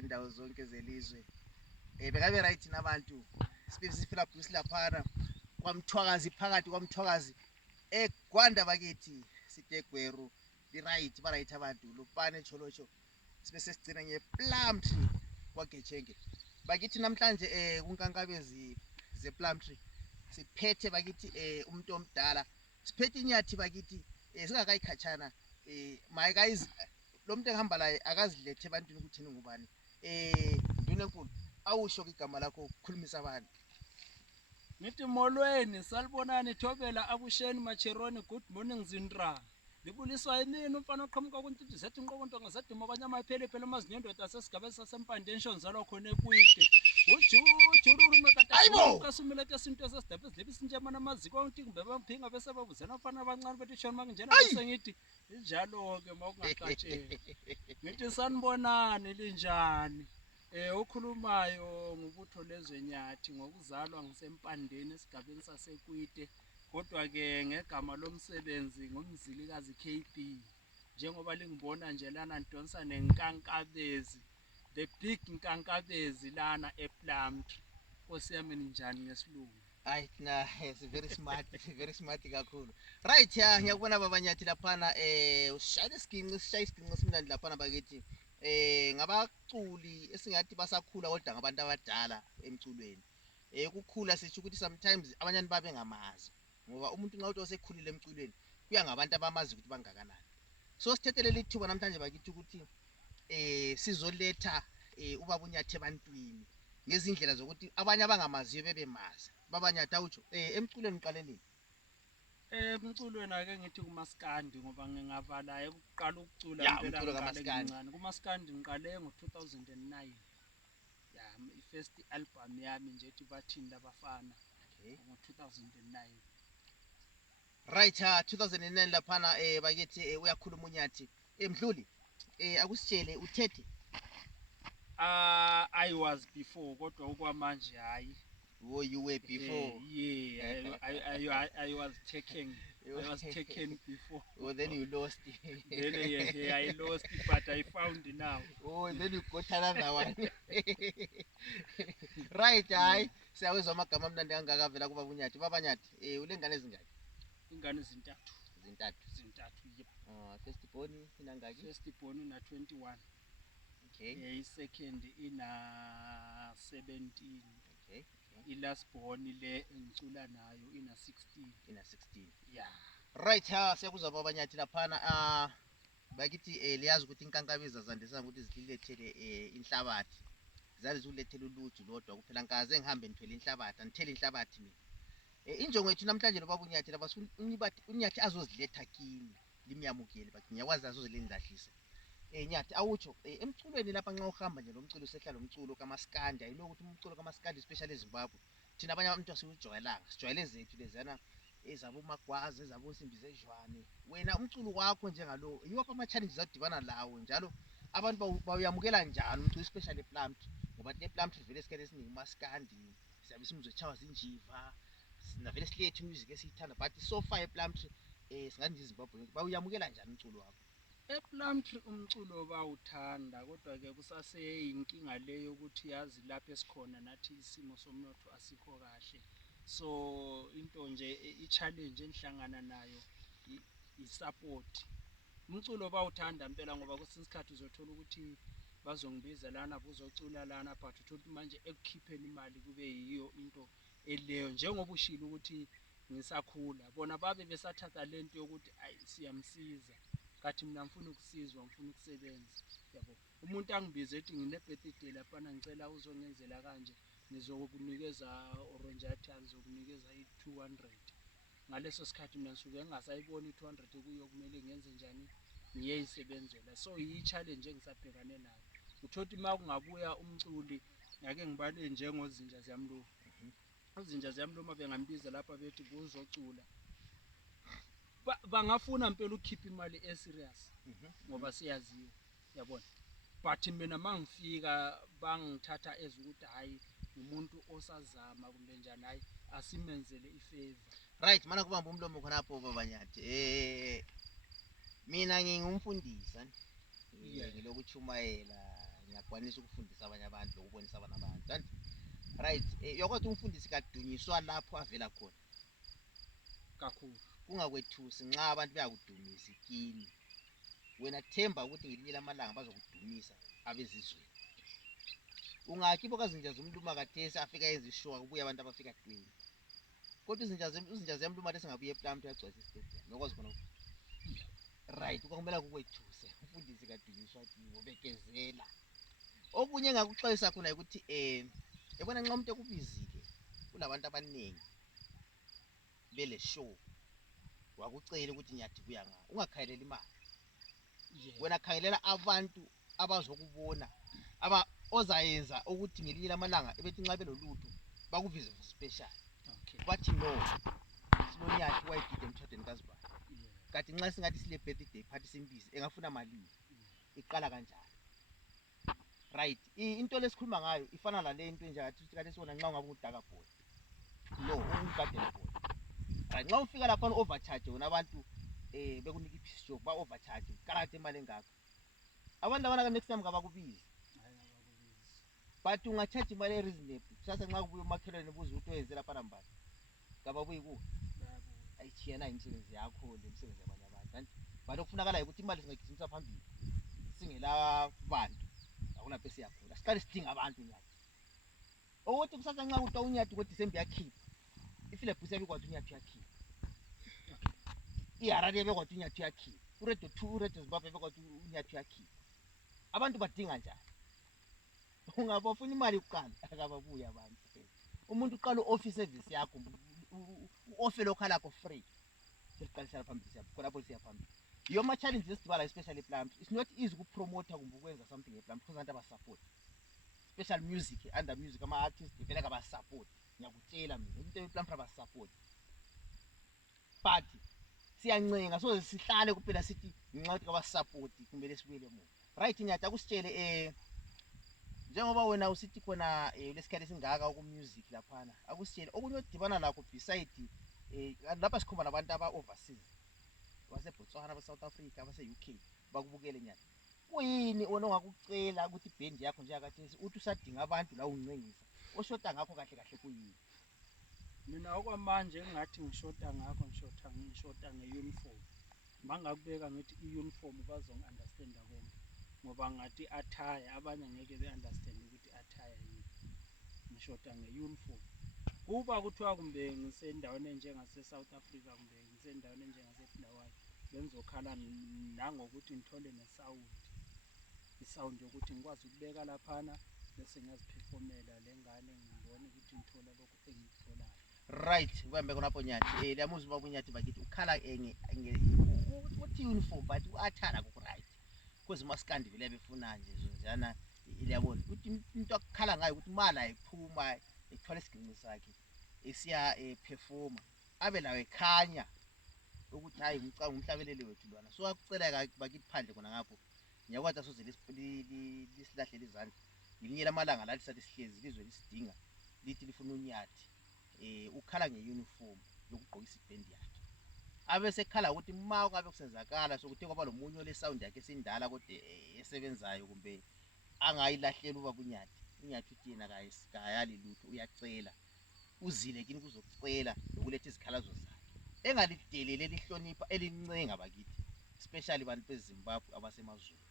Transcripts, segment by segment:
zendawo zonke zelizwe. Bekabe right nabantu sifila bus laphana kwaMthwakazi, phakathi kwaMthwakazi eGwanda bakithi sitegweru li right ba right abantu lupane cholocho sibe sesigcina ngeplum tree kwaGetshenge bakithi namhlanje kunkankabezi ze plum tree siphethe bakithi umuntu omdala siphethe inyathi bakithi singakayikhatshana my guys lo muntu engihamba laye akazilethe ebantwini ukuthi ngubani Ndunenkulu awusho igama lakho ukukhulumisa abantu. Ngithi molweni salibonani Thobela Abusheni Macheroni, good morning Zindra. Libuliswa yini umfana oqhamuka kuNtiti zethu inqokonto ngaseduma abanyama iphele phela amazinyendoda asesigabeni saseMpandeni shonzalo khona ekwide. Ujuru mekata kasumile ke isinto esesidebe ezilebisa njema namaziko onke kumbe bamphinga bese babuzana abafana abancane bethi shona makunjena bese ngithi njalo ke mawungaqatsheli. Ngithi sanibonani linjani? Okhulumayo ngubutho lezwenyathi ngokuzalwa ngisempandeni esigabeni sasekwite kodwa ke ngegama lomsebenzi ngumzilikazi KB njengoba lingibona nje lana ndonsa nenkankabezi the big nkankabezi lana ePlum Tree. Nkosi yami ninjani ngesilungu? Right na very smart kakhulu. Right ngiyakubona babanyathi laphana ushaya isiginqo simnandi laphana bakithi ngabaculi esingathi basakhula kodwa ngabantu abadala emculweni. Ukukhula sisho ukuthi sometimes abanyani babe ngamazi ngoba umuntu nxa uthi osekhulile emculweni kuya ngabantu abamazi ukuthi bangakanani. So sithethe lithuba namhlanje bakithi ukuthi sizoletha ubaba uNyathi ebantwini ngezindlela zokuthi abanye abangamaziyo bebemazi. Baba Nyathi awutsho emculweni uqaleleni? Emculweni ake ngithi kumaskandi ngoba ngingavala ukuqala ukucula impela kancane. Kumaskandi ngiqale ngo2009. I-first album yami nje ethi bathini labafana ngo2009. Right 2009 laphana bakithi uyakhuluma uNyathi. Mdluli akusitshele uthethe. I was before kodwa okwamanje hayi. Oh, you were before. Yeah, I was taken. I was taken before. Oh, then you lost. Then I lost, but I found now. Oh, then you got another one. Right, hayi siyawezwa amagama amnandi kangaka vela kuba uNyathi. Baba Nyathi ulengane ezingaki? Ingane zintathu. Zintathu, yep. First born inangaki? First born ina 21. Okay. Second ina 17. Okay. I-last born le engicula nayo ina 16. Yeah. Right siyakuzwa baba Nyathi laphana bakithi liyazi ukuthi inkankabezi zandisa ukuthi zilethele inhlabathi. Zali zulethele uluju lodwa kuphela nkaze ngihambe ngithwele inhlabathi angithele inhlabathi mina. Injongo yethu namhlanje lo baba uNyathi laba uNyathi azoziletha kimi limyamukele bathi ngiyakwazi azozilengilahlise. Nyathi awutsho emculweni lapha nxa uhamba nje lo mculo sehla lo mculo kaMaskandi ayilo ukuthi umculo kaMaskandi especially eZimbabwe thina abanye abantu asiwujwayelanga sijwayele zethu lezana ezabo magwazi ezabo insimbi zejwane. Wena umculo wakho njengalo yiwapha ama challenges adibana lawo njalo abantu bawuyamukela njalo umculo especially ePlum Tree ngoba ePlum Tree vele esikhathi esiningi uMaskandi siyabe simuzwechawa zinjiva sinavele silethe music esiyithanda but so far ePlum Tree singathi eZimbabwe bawuyamukela njani umculo wakho? ePlum Tree umculo bawuthanda kodwa ke kusaseyinkinga leyo ukuthi yazi lapha esikhona nathi isimo somnotho asikho kahle. So into nje i-challenge enhlangana nayo i-support. Umculo bawuthanda impela ngoba kwesinye isikhathi uzothola ukuthi bazongibiza lana buzocula lana but uthola manje ekukhipheni imali kube yiyo into eleyo njengoba ushilo ukuthi ngisakhula bona babe besathatha lento yokuthi siyamsiza. Kathi mina ngifuna ukusizwa ngifuna ukusebenza yabo. Umuntu angibize ethi ngine-birthday laphana ngicela uzongenzela kanje ngizokunikeza orangeathi ngizokunikeza i200. Ngaleso sikhathi mina ngisuke ngingasayiboni i200 kuyo kumele ngenze njani ngiyayisebenzela. So yi-challenge engisabhekane nayo. Uthothi uma kungabuya umculi ngake ngibale njengozinja ziyamluma. Izinja ziyamluma bengambiza lapha bethi kuzocula. Bangafuna impela ukukhipha imali eserious ngoba siyaziwa yabona. But mina mangifika bangithatha ezukuthi hayi umuntu osazama kumbe njani hayi asimenzele ifavor. Right mana kubamba umlomo khonapho baba Nyathi mina ngingumfundisi ngilokuchumayela ngiyakwanisa ukufundisa abanye abantu lokubonisa abanye abantu kanti right uyakwazi umfundisi kadunyiswa lapho avela khona kakhulu. kungakwethusi nxa abantu beyakudumisa kini wena themba ukuthi ngelinye lamalanga bazokudumisa abezizweni ungakhipha kazinja zomluma kathesi afika yenza ishowa kubuya abantu abafika 20 kodwa izinja ziyamluma lesingabuye ePlumtree yagcwalisa istadium uyakwazi khona right kwakumele kukwethuse umfundisi kadunyiswa kibo bekezela okunye engakuxwayisa khona ukuthi yabona nxa umuntu ekubizile kulabantu abaningi bele show wakucela ukuthi nyathi buya nga ungakhayelela imali wena khangelela abantu abazokubona ozayenza ukuthi ngelinye lamalanga ebethi nxa belolutho bakuvize for special bathi no sinonyathi wayegide emtshadweni kazibani kanti nxa singathi sile birthday party simbizi engafuna malini iqala kanjalo right into lesikhuluma ngayo ifana nale into enjengathi kanti sibona nxa ungabe ungudaka boy no ungugarden boy right nxa ufika lapha overcharge wona abantu bekunika ipiece job ba overcharge kade imali engaka abantu abana next time kabakubizi but ungacharge imali reasonable sasa nxa kubuya umakhelwane buza ukuthi oyenze lapha nambani kababuyi ku ayithiyana imisebenzi yakho lemisebenzi yabanye abantu kanti bantu okufunakalayo ukuthi imali singagijimisa phambili singela bantu akulapho esiyakhona siqale sidinga abantu nyathi ukuthi kusasa nxa kuthiwa unyathi ngoDisemba yakhipha iphilebus yabikwathi unyathi yakhipha iharare yabekwathi unyathi yakhipha uRadio 2 uRadio Zimbabwe yabekwathi unyathi yakhipha abantu badinga njani ungabafuna imali kuqala akababuya abantu umuntu uqala uoffice service yakho uoffer lokho lakho free sesiqalisela phambili siyakhona lapho siyaphambili yoma challenges esidibala especially ePlumtree it's not easy ukupromote kumbe ukwenza something ePlumtree because abantu abasupport special music under music ama artists vele abasupport ngiyakutshela mina into ePlumtree abasupport but siyancenga so sihlale kuphela sithi ngenxa ukuthi abasupport kumele sibuyele emuva right nyathi akusitshele njengoba wena usithi khona lesikhathi singaka ku music laphana akusitshele okunye odibana lakho beside lapha sikhoma nabantu aba overseas base Botswana ba South Africa base UK bakubukele nyathi kuyini wena ongakucela ukuthi iband yakho nje akathesi uthi usadinga abantu la uncencisa oshota ngakho kahle kahle kuyini mina okwamanje engathi ngishota ngakho ngishota ngeuniform mangakubeka ngithi iuniform bazongi understand konke ngoba ngathi attire abanye ngeke beunderstand ukuthi attire yini ngishota ngeuniform kuba kuthiwa kumbe ngisendaweni enjengase South Africa kumbe ngisendaweni enjengase Bulawayo bengizokhala nangokuthi ngithole isound yokuthi ngikwazi ukubeka laphana bese ngiyaziperformela lengane ngibone ukuthi ngithola lokho engikutholayo right ubambe khonapho nyathi liyamuzi ubaba unyathi bakithi ukhala uthi uniform but uathara ku right because maskandi vele befuna nje zonjana liyabona ukuthi into akukhala ngayo ukuthi imali ayiphuma ethwala isiginci sakhe esiya performa abe lawe ekhanya ukuthi hayi ngicanga umhlabeleli wethu lwana so akucela bakithi phandle khona ngapho ngiyakwazi asoze lisilahlele izandla ngelinye lamalanga la lisathi sihlezi lizwe lisidinga lithi lifuna unyathi ukhala ngeuniform lokugqokisa iband yakhe abe sekhala ukuthi ma ungabe kusenzakala sokuthi kwaba lomunye le sound yakhe sindala kodwa esebenzayo kumbe angayilahlela uba kunyathi unyathi uthi yena kayali lutho uyacela uzile kini kuzokucela lokuletha izikhalazo zakhe engalidelele lihlonipha elincenga bakithi especially abantu beZimbabwe abasemazweni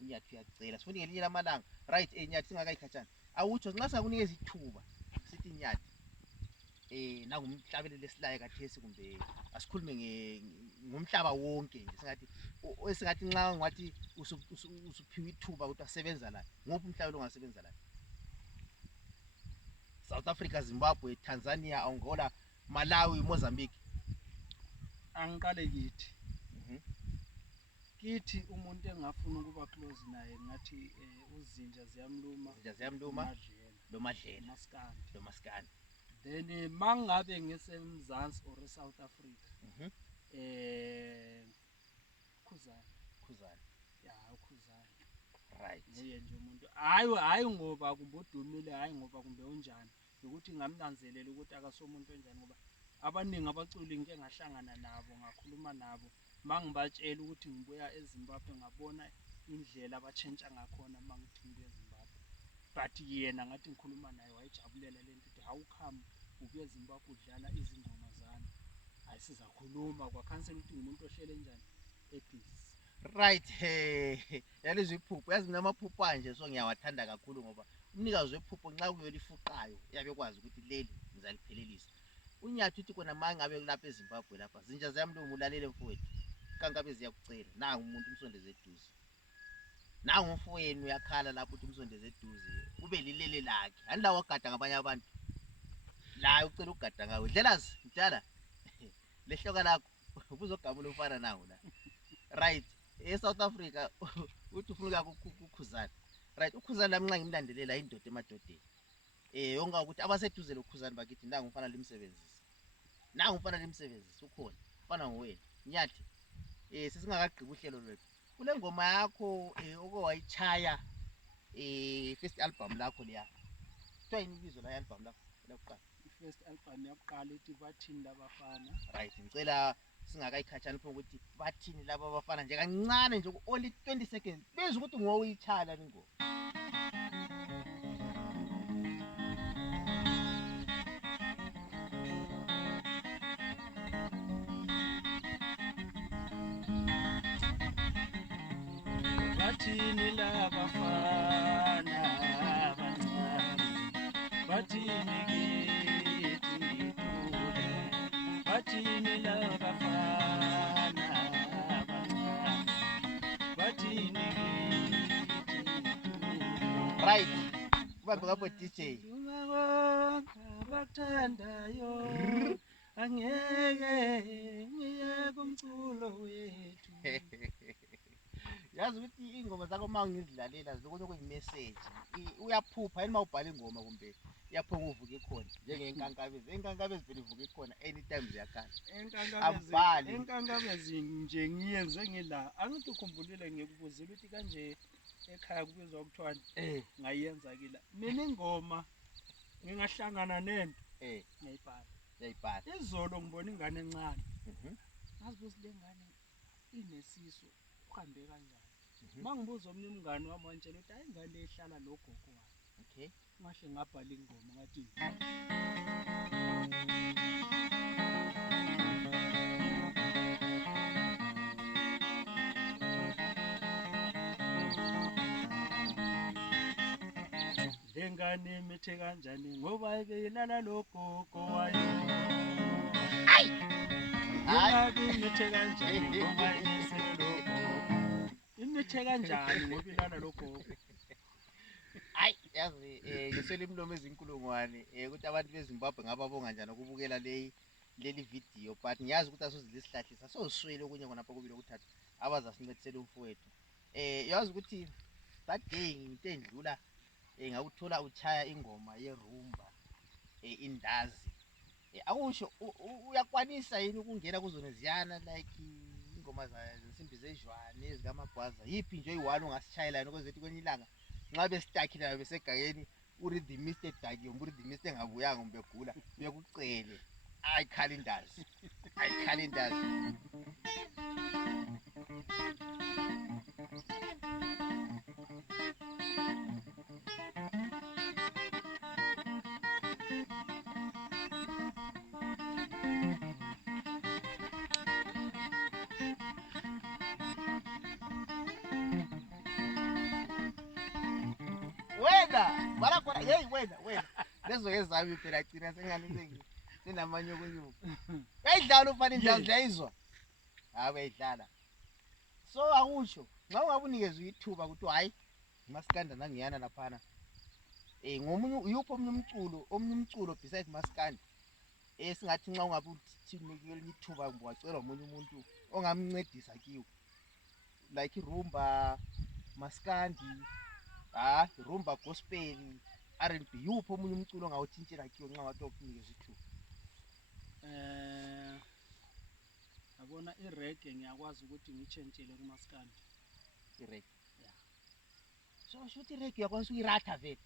unyathi uyacela sifuna ngelinye lamalanga right nyathi singakayikhatshana awutsho nxa singakunikeza ithuba sithi nyathi nangumhlabeleli esilaye kathesi kumbe asikhulume ngomhlaba wonke nje singathi nxa ngathi usuphiwe ithuba ukuthi asebenza la ngophi umhlabelo ongasebenza la South Africa Zimbabwe Tanzania Angola Malawi Mozambique angiqale kithi umuntu engafuna ukuba close naye ngathi uzinja ziyamluma lomadlela maskandi then mangabe ngisemzansi or South Africa Khuzani ya ukhuzani right nguye nje umuntu hayi ngoba kumbe udumile hayi ngoba kumbe unjani ukuthi ngamnanzelela ukuthi akasomuntu onjani ngoba abaningi abaculi ngike ngahlangana nabo ngakhuluma nabo mangibatshela ukuthi ngibuya eZimbabwe ngabona indlela abatshentsha ngakhona uma ngithi ngibuye eZimbabwe. But yena ngathi ngikhuluma naye wayijabulela le nto ukuthi hawukhamba ubuye eZimbabwe udlala izingoma zami. Hayi sizakhuluma kwakhansela ukuthi ngumuntu ohlele njani ebhizi. Right, yalizwe iphupho. Yazi mina amaphupho anje so ngiyawathanda kakhulu ngoba umnikazi wephupho nxa kuyolifuqayo uyabe kwazi ukuthi leli ngizaliphelelisa. Unyathi uthi kona manje ngabe kulapha eZimbabwe lapha zinja ziyamlungu ulalele mfowethu. Kankabe ziyakucela nangu umuntu umsondeze eduze. Nangu umfowenu uyakhala lapho uthi umsondeze eduze. Ube lilele lakhe. Andla wagada ngabanye abantu. La ucela ukugada ngawe. Dlelazi mdala. Lehloka lakho ubuzogamula umfana nangu la. Right. eSouth Africa uthi ufuna ukukhuzana. Right, ukhuzana lami nxa ngimlandelela indoda emadodeni. Yonga ukuthi abaseduze lokhuzana bakithi nangu umfana limsebenzisa. Nangu umfana limsebenzisa ukhona. Ufana ngowena. Nyathi. Sesingakagqibi uhlelo lwethu. Kule ngoma yakho oke wayichaya first album lakho leya. Kuthiwa yini ibizo la album lakho lokuqala? I-first album yakuqala ethi bathini labafana. Right, ngicela singakayikhatshana pho ukuthi bathini laba abafana nje kancane nje only 20 seconds. Bezwe ukuthi ngowuyichala ningo. Bathini labafana abancane, bathini kithi tule, bathini labafana abancane, bathini kithi tule. Right, kubambe kapho DJ. Abakuthandayo angeke ngiye kumculo wethu. Yazi ukuthi ingoma zakho uma ngizilalela zilokunye kuyimessage. Uyaphupha yini mawubhala ingoma kumbe iyaphonga uvuke khona njengenkankabezi. Enkankabezi vele ivuke khona anytime ziyakhala. Enkankabezi nje ngiyenze ngila. Angithi ukhumbulile ngikubuzile ukuthi kanje ekhaya kubizwa kuthiwani ngayenza kila. Mina ingoma ngingahlangana nento ngiyayibhala. Izolo ngibona ingane encane. Ngazibuza le ngane inesiso uhambe kanjani. Mangibuza omnye umngane wami wantshela ukuthi hayi ingane ehlala logogo wayo. Okay. Ngahle ngabhala ingoma ngathi le ngane imithe kanjani ngoba ibeyilala logogo wayo. Hayi imithe kanjani ngoba ibesele logogo. Imithe kanjani ngoba ilala logogo. Hayi yazi ngiswele imlomo ezinkulungwane ukuthi abantu beZimbabwe ngababonga njani ukubukela leli video, but ngiyazi ukuthi asozilisihlahlisa soswele okunye khona lapha kubile ukuthatha abazasincedisela umfowethu. Yazi ukuthi that day into endlula ngakuthola uchaya ingoma yerumba indazi. Akusho uyakwanisa yini ukungena kuzona ziyana like ingoma zensimbi zejwane ezikamagwaza. Yiphi nje oyi-one ongasichayela yona kwezethu kwenye ilanga nxa bestakile nayo besegangeni uridhimiste edakile uridhimiste engabuyanga kumbe egula bekucele ayikhala indazi. Ayikhala indazi. Wena bala khona hey wena lezo ezami phela agcina senganiseki sinamanyukunyuku. Uyayidlala ufana indazi uyayizwa. Hayi uyayidlala. So akusho nxa ungabe unikezwe ithuba ukuthi hayi Maskandi nangiyana laphana. Ngomunye uyuphi omnye umculo besides Maskandi. Singathi nxa ungabe uthi unikele ithuba kumbe wacela umunye umuntu ongamncedisa kiwo. Like rumba, Maskandi, rumba gospel, R&B. Yuphi omunye umculo ongawuthintshela kiwo nxa wathi ukunikeza ithuba? Yabona ireggae ngiyakwazi ukuthi ngitshentshele kuMaskandi. Ireggae. Yeah. So shuthi ireggae uyakwazi ukuyiratha vele.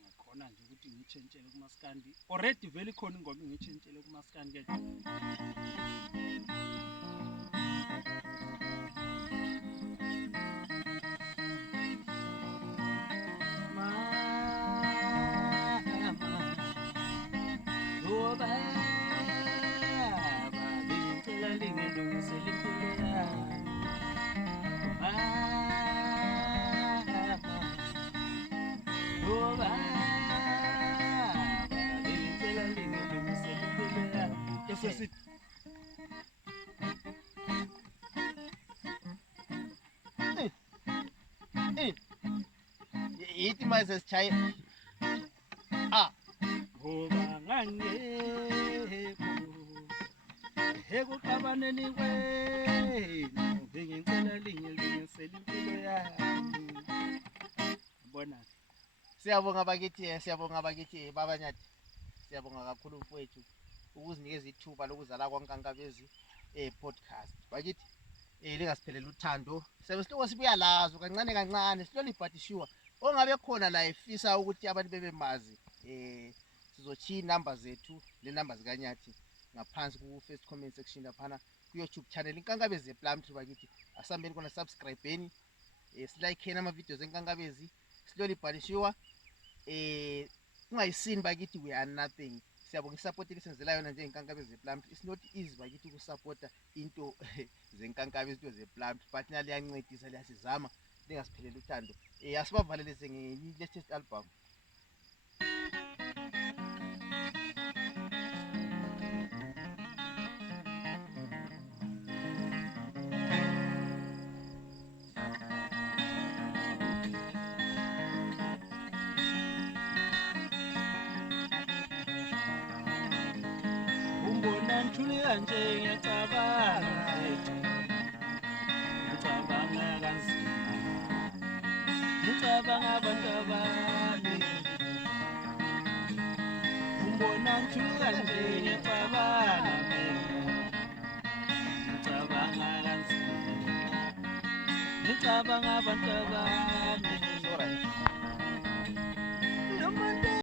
Ngikhona nje ukuthi ngitshentshele kuMaskandi. Already vele khona ingoma ngitshentshele kuMaskandi ke. ngoba bengicela lingilungisele impilo yami bese sithi yithi manje sesitshaye ngoba ngangekho ekuxabaneni kwenu bengicela lingilungisele impilo yami yabona siyabonga bakithi babanyathi siyabonga kakhulu mfowethu ukuzinikeza ithuba lokuzala kwaNkankabezi podcast bakithi lingasipheleli uthando siyabe siloko sibuya lazo kancane kancane slowly but sure ongabe khona la efisa ukuthi abantu bebemazi sizochiya inamba zethu le namba zikanyathi ngaphansi ku-first comment section laphana ku-YouTube channel iNkankabezi Plumtree bakithi asambeni khona subscribeni silayikheni ama-videos eNkankabezi slowly but sure ungayisini bakithi we are nothing siyabonga isupport elisenzela yona njengeNkankabezi Plumtree it's not easy bakithi ukusupporta into zeNkankabezi into zePlumtree but naliyancedisa liyasizama lingasipheleli uthando asibavalelise nge-latest album umbona nthule kanje ngiyacabanga ngicabanga kanzima ngicabanga abantu abami umbona nthule kanje ngiyacabanga ngicabanga kanzima ngicabanga abantu abami